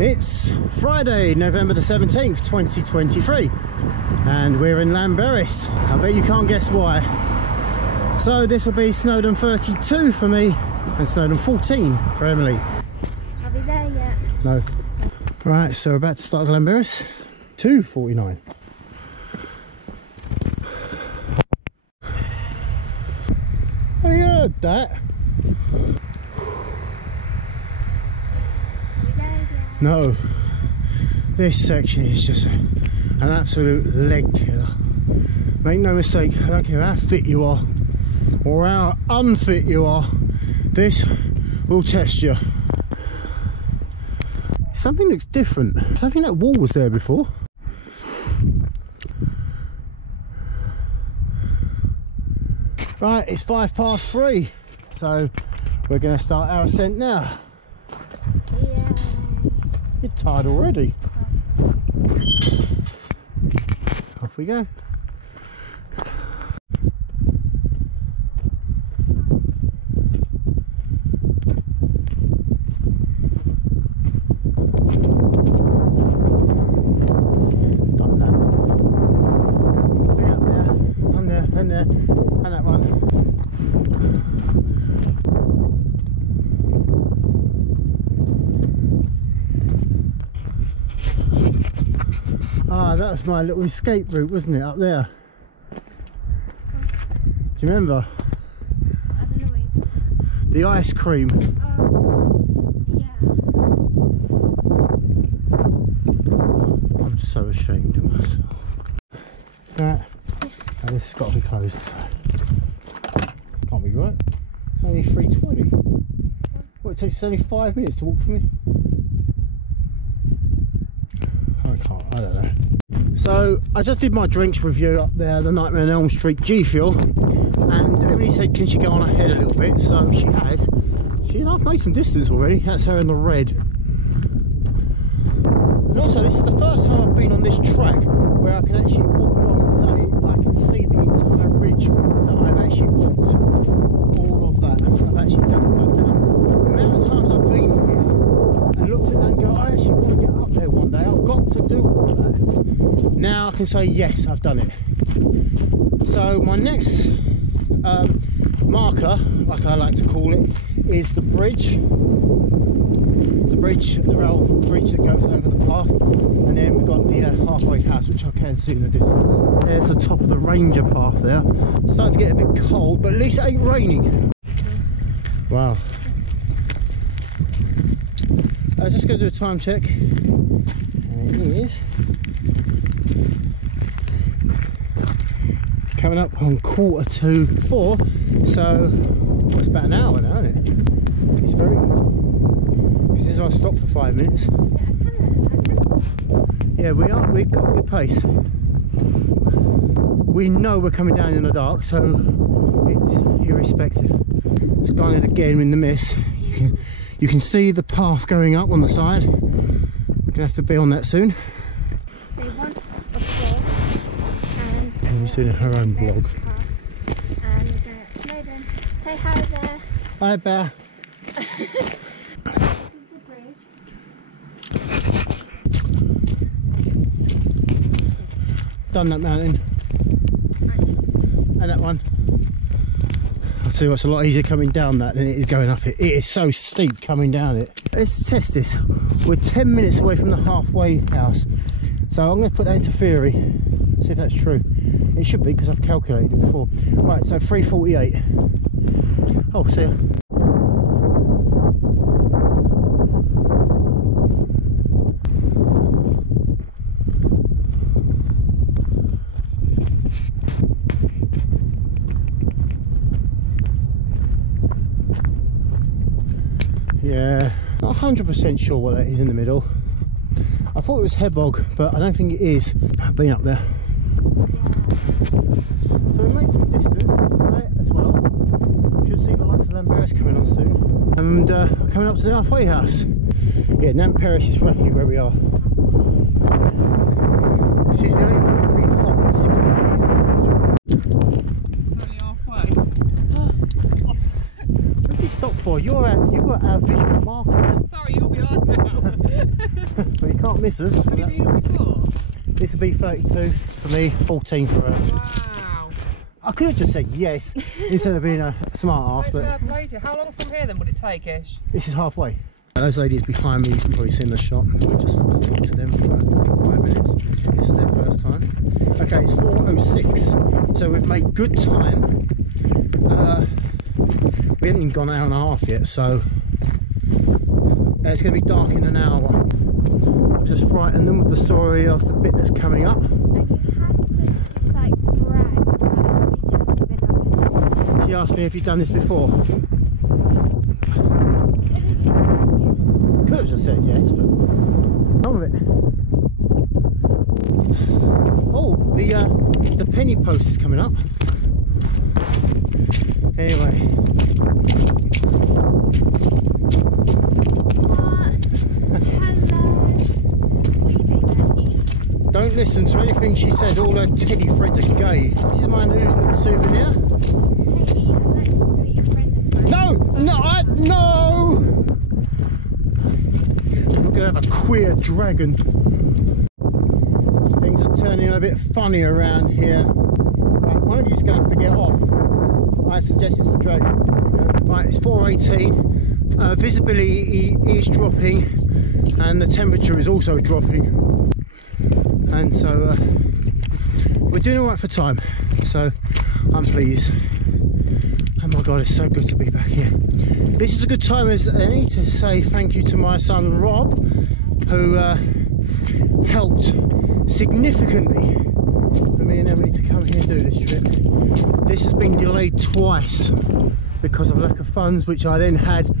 It's Friday, November the 17th, 2023, and we're in Llanberis. I bet you can't guess why. So this will be Snowdon 32 for me and Snowdon 14 for Emily. Are we there yet? No. Right, so we're about to start Llanberis. 2:49. Have you heard that? No, this section is just an absolute leg killer. Make no mistake, I don't care how fit you are or how unfit you are, this will test you. Something looks different. I don't think that wall was there before. Right, it's 3:05, so we're going to start our ascent now. Yeah. You're tired already. Off we go. Done that. Be up there, and there, and there, and that one. Ah, that was my little escape route, wasn't it, up there? Do you remember? I don't know what you're talking about. The ice cream. Yeah. I'm so ashamed of myself. Right, now this has got to be closed. Can't be right. It's only 3:20. What, it takes us only 5 minutes to walk for me? I don't know. So I just did my drinks review up there, the Nightmare on Elm Street G Fuel, and Emily said can she go on ahead a little bit, so she has. I've made some distance already. That's her in the red. And also this is the first time I've been on this track where I can actually walk along and say I can see the entire ridge that I've actually walked. All of that I've actually done back now. The amount of times I've been here and looked at that and go, I actually want to get up there one day, I've got to do all of that. Now I can say yes, I've done it. So my next marker, like I like to call it, is the bridge. The rail bridge that goes over the path, and then we've got the halfway house, which I can see in the distance. There's the top of the ranger path there. It's starting to get a bit cold, but at least it ain't raining. Wow. I was just going to do a time check, and it is coming up on 4:45, so well, it's about an hour now, isn't it? It's very good. Because this is I stopped for 5 minutes. Yeah, we've got a good pace. We know we're coming down in the dark, so it's irrespective. It's gone in again in the mist. You can see the path going up on the side. We're gonna have to be on that soon. They want a vlog, And she's doing her own vlog. And we're going to Snowdon. Say hi there. Hi, Bear. This is the bridge. Done that mountain. And that one. I'll tell you what's a lot easier coming down that than it is going up it. It is so steep coming down it. Let's test this. We're 10 minutes away from the halfway house. So I'm going to put that into theory. See if that's true. It should be because I've calculated it before. Right, so 3:48. Oh, see ya. Yeah, not 100% sure what that is in the middle. I thought it was Hebog, but I don't think it is. I've been up there. So we made some distance as well. Should see the lights of Llanberis coming on soon. And coming up to the halfway house. Yeah, Llanberis is roughly where we are. She's the only one that's been hot at 6 degrees. Only halfway. Look at this stop for? You were our visual marker. Sorry, you'll be on now. But you can't miss us. Have you been on before? This will be 32 for me, 14 for her. Wow. I could have just said yes instead of being a smart ass, but How long from here then would it take ish? this is halfway. Those ladies behind me, you can probably see in the shop. I just stopped to talk to them for 5 minutes. This is their first time. Okay, it's 4:06, so we've made good time. We haven't even gone an hour and a half yet, so it's going to be dark in an hour. I've just frightened them with the story of the bit that's coming up. And you had to just like brag about every time you've been up it. She asked me if you've done this before. Could have just said yes, but none of it. Oh, the penny post is coming up. Anyway. Don't listen to anything she says, all her teddy friends are gay. This is my new souvenir. Hey, I'd like to meet your friend of mine. No! I'm not going to have a queer dragon. Things are turning a bit funny around here. Right, one of you's going to have to get off. I suggest it's the dragon. There we go. Right, it's 4:18. Visibility is dropping and the temperature is also dropping. And so we're doing all right for time, so I'm pleased. Oh my god, it's so good to be back here. This is a good time as any to say thank you to my son Rob, who helped significantly for me and Emily to come here and do this trip. This has been delayed twice because of lack of funds, which I then had to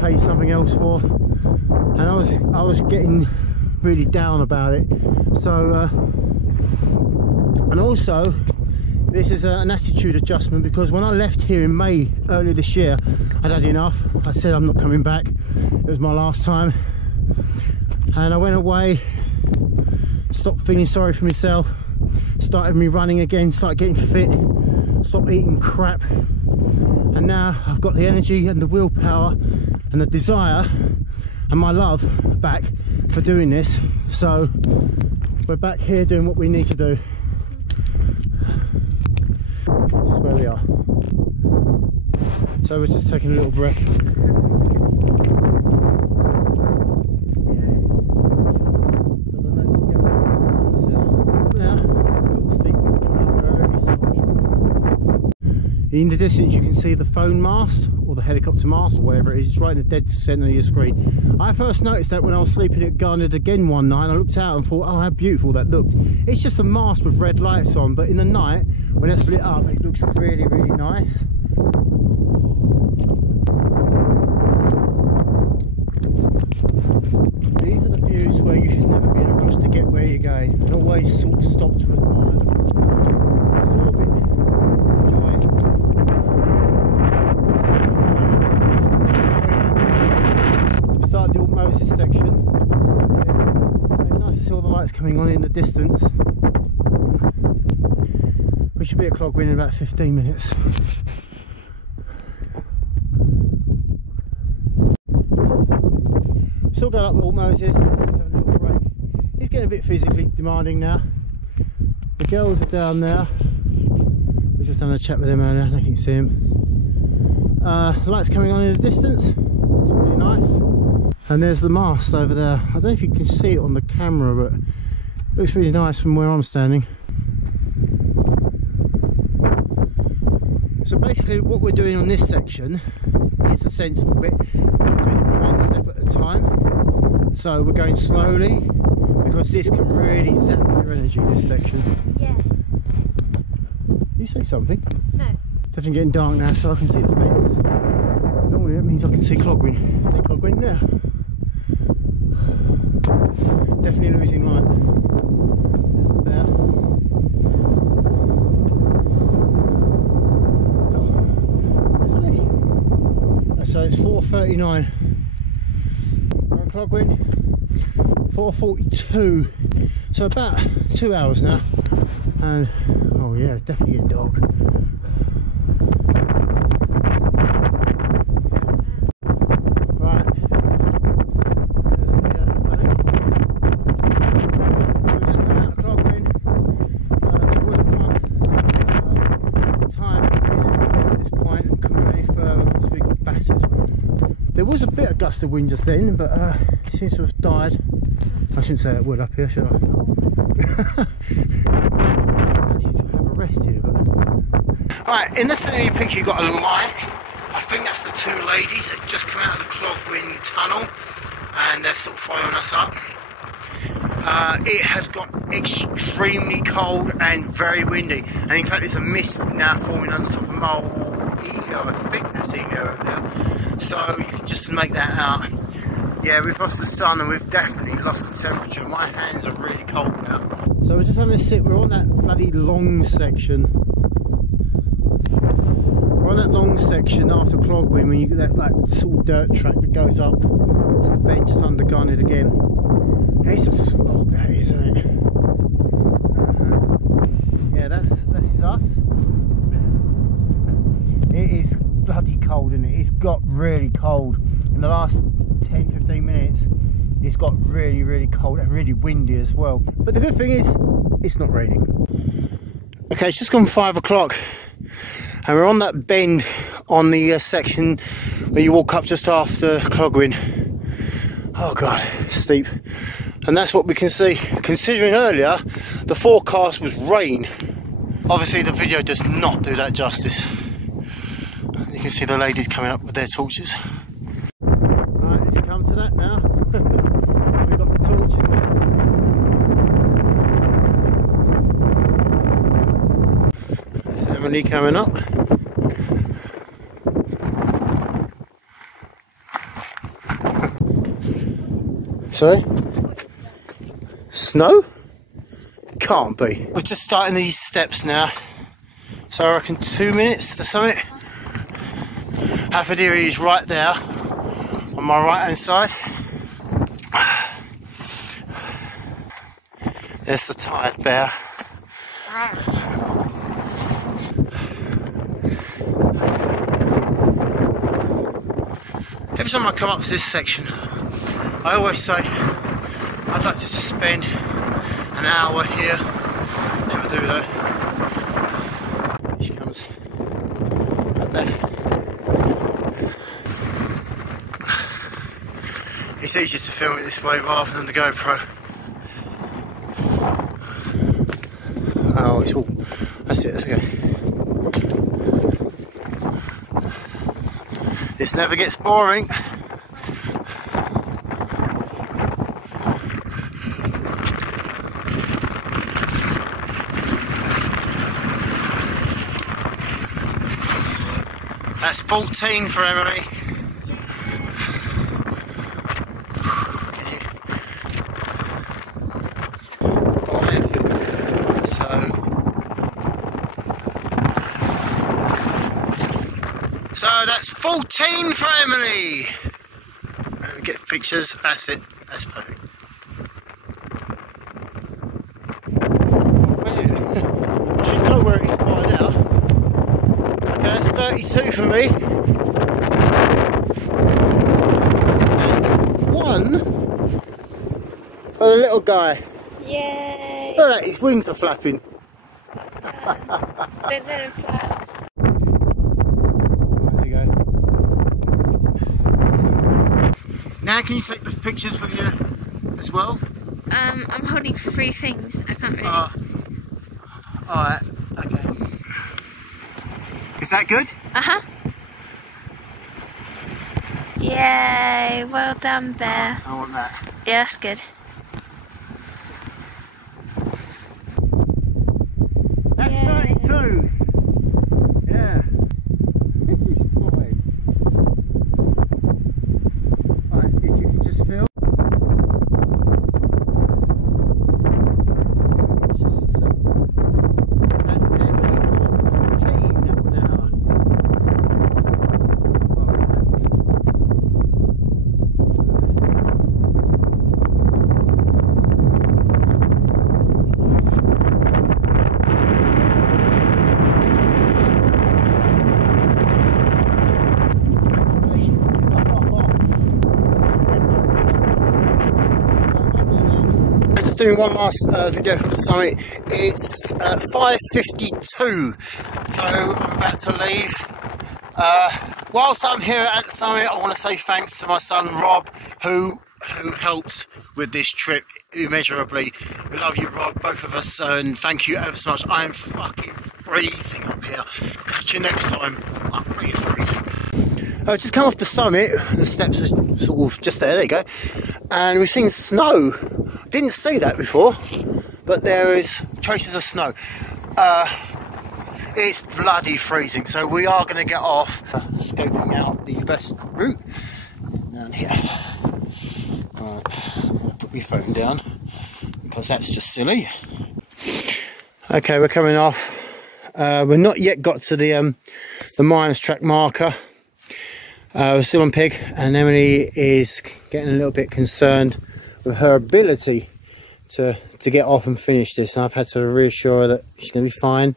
pay something else for, and I was getting really down about it. So and also this is an attitude adjustment, because when I left here in May earlier this year, I'd had enough. I said I'm not coming back. It was my last time, and I went away, stopped feeling sorry for myself, started me running again, started getting fit, stopped eating crap, and now I've got the energy and the willpower and the desire and my love back for doing this. So we're back here doing what we need to do. This is where we are. So we're just taking a little break. In the distance you can see the phone mast or the helicopter mast or whatever it is. It's right in the dead centre of your screen. I first noticed that when I was sleeping at Garnet again one night, and I looked out and thought, oh, how beautiful that looked. It's just a mast with red lights on, but in the night when it's lit up it looks really, really nice. These are the views where you should never be in a rush to get where you're going, and always sort of stop to admire. Absorb it. Start the Moses section. It's nice to see all the lights coming on in the distance. We should be at Clogwyn in about 15 minutes. Still going up Lord Moses, just having a little break. He's getting a bit physically demanding now. The girls are down there. We're just having a chat with them earlier, I don't think you can see him. Lights coming on in the distance, it's really nice. And there's the mast over there. I don't know if you can see it on the camera, but it looks really nice from where I'm standing. So basically what we're doing on this section is a sensible bit. We're doing it one step at a time. So we're going slowly, because this can really zap your energy, this section. Yes. Did you say something? No. Definitely getting dark now, so I can see the fence. Normally that means I can see Clogwyn. There's Clogwyn there. Definitely losing light. There's the bear. Oh, there's me. So it's 4:39. We're at Clogwyn. 4:42. So about 2 hours now. And oh yeah, definitely getting dark. There was a bit of gust of wind just then, but it seems to have died. I shouldn't say it would up here, should I? Actually, to have a rest here, but... Right, in the centre of your picture you've got a light. I think that's the two ladies that just come out of the Clogwyn tunnel, and they're sort of following us up. It has got extremely cold and very windy, and in fact there's a mist now forming on the top of Mole Elio. I think that's Elio over there, so you can just make that out. Yeah, we've lost the sun and we've definitely lost the temperature. My hands are really cold now. So we're just having a sit, we're on that bloody long section. We're on that long section after Clogwyn, when you get that like sort of dirt track that goes up to the bend just under Garnet again. It's a slog, that is, isn't it? Yeah, that's us. It is bloody cold, isn't it? It's got really cold. In the last 10-15 minutes, it's got really, really cold and really windy as well. But the good thing is, it's not raining. Okay, it's just gone 5 o'clock. And we're on that bend on the section where you walk up just after Clogwyn. Oh God, steep. And that's what we can see. Considering earlier the forecast was rain. Obviously the video does not do that justice. You can see the ladies coming up with their torches. Right, it's come to that now. We've got the torches. There's Emily coming up. Sorry? Snow? Can't be. We're just starting these steps now, so I reckon 2 minutes to the summit. Hafadiri is right there on my right hand side. There's the tired bear. Every time I come up to this section, I always say I'd like to just spend an hour here. Never do though. She comes up there. It's easier to film it this way rather than the GoPro. Oh, it's all. That's it, let's go. This never gets boring. That's 14 for Emily. So that's 14 for Emily. Get pictures. That's it. That's perfect. I should know where it is by now. Okay, that's 32 for me. And 1 for the little guy. Yay! Look at that, his wings are flapping. Don't let him flap. Now can you take the pictures with you as well? I'm holding 3 things. I can't really. Alright, okay. Is that good? Uh-huh. Yay, well done, bear. I want that. Yeah, that's good. That's Yay. 32. Yeah. He's flying. Right, if you can just film. That's Emily for 14 now. Doing one last video from the summit. It's 5:52, so I'm about to leave. whilst I'm here at the summit, I want to say thanks to my son Rob, who helped with this trip immeasurably. We love you, Rob, both of us, and thank you ever so much. I am fucking freezing up here. Catch you next time. I'm really freezing. I've just come off the summit. The steps are sort of just there. There you go. And we've seen snow. Didn't see that before, but there is traces of snow. It's bloody freezing, so we are going to get off, scoping out the best route down here. Right, I'll put my phone down because that's just silly. Okay, we're coming off. We're not yet got to the miners track marker. We're still on pig, and Emily is getting a little bit concerned with her ability to get off and finish this, and I've had to reassure her that she's going to be fine.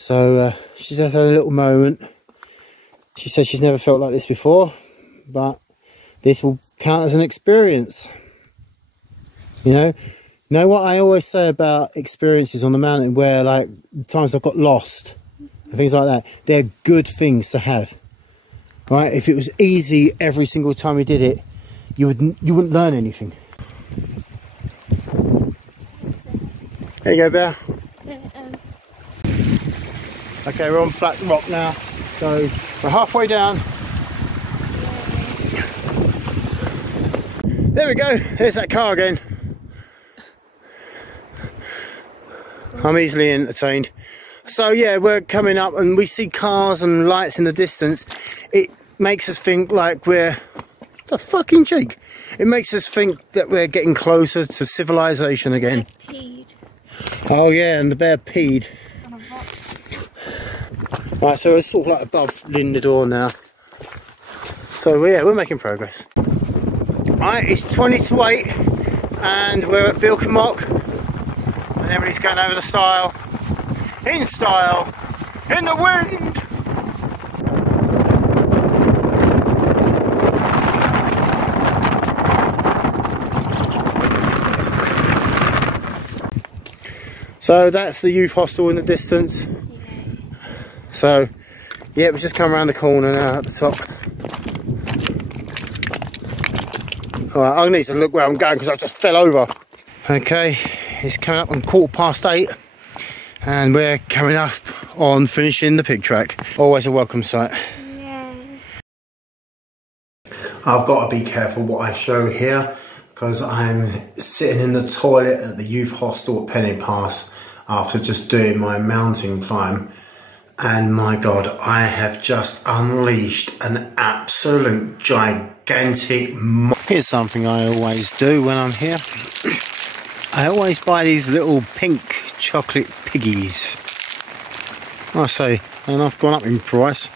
So she's had a little moment. She says she's never felt like this before, but this will count as an experience. You know what I always say about experiences on the mountain, where like times I've got lost and things like that, they're good things to have, right? If it was easy every single time you did it, you wouldn't learn anything. There you go, Bear. Okay, we're on flat rock now, so we're halfway down. There we go, there's that car again. I'm easily entertained. So yeah, we're coming up and we see cars and lights in the distance. It makes us think like we're the fucking cheek. It makes us think that we're getting closer to civilization again. Oh yeah, and the bear peed. Right, so we're sort of like above Llanberis now. So yeah, we're making progress. Right, it's 20 to 8 and we're at Bilkermock. And everybody's going over the stile. In style, in the wind! So that's the youth hostel in the distance. So, yeah, we've just come around the corner now at the top. Alright, I need to look where I'm going because I just fell over. Okay, it's coming up on 8:15 and we're coming up on finishing the pig track. Always a welcome sight. Yeah. I've got to be careful what I show here because I'm sitting in the toilet at the youth hostel at Penny Pass after just doing my mountain climb. And my God, I have just unleashed an absolute gigantic... Here's something I always do when I'm here. I always buy these little pink chocolate piggies. I say, and I've gone up in price.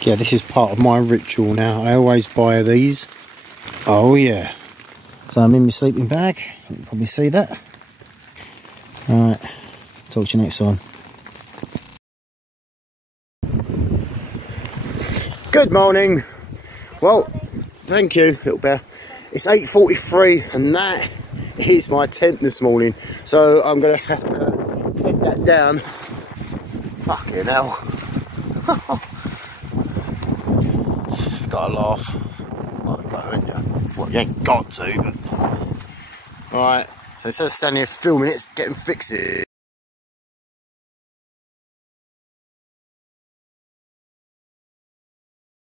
Yeah, this is part of my ritual now. I always buy these. Oh yeah. So I'm in my sleeping bag. You can probably see that. Alright, talk to you next time. Good morning. Well, thank you, little bear. It's 8:43 and that is my tent this morning. So I'm going to have to take that down. Fucking hell. Gotta laugh. Well, you ain't got to, but... Alright, so instead of standing here filming it, it's getting fixed.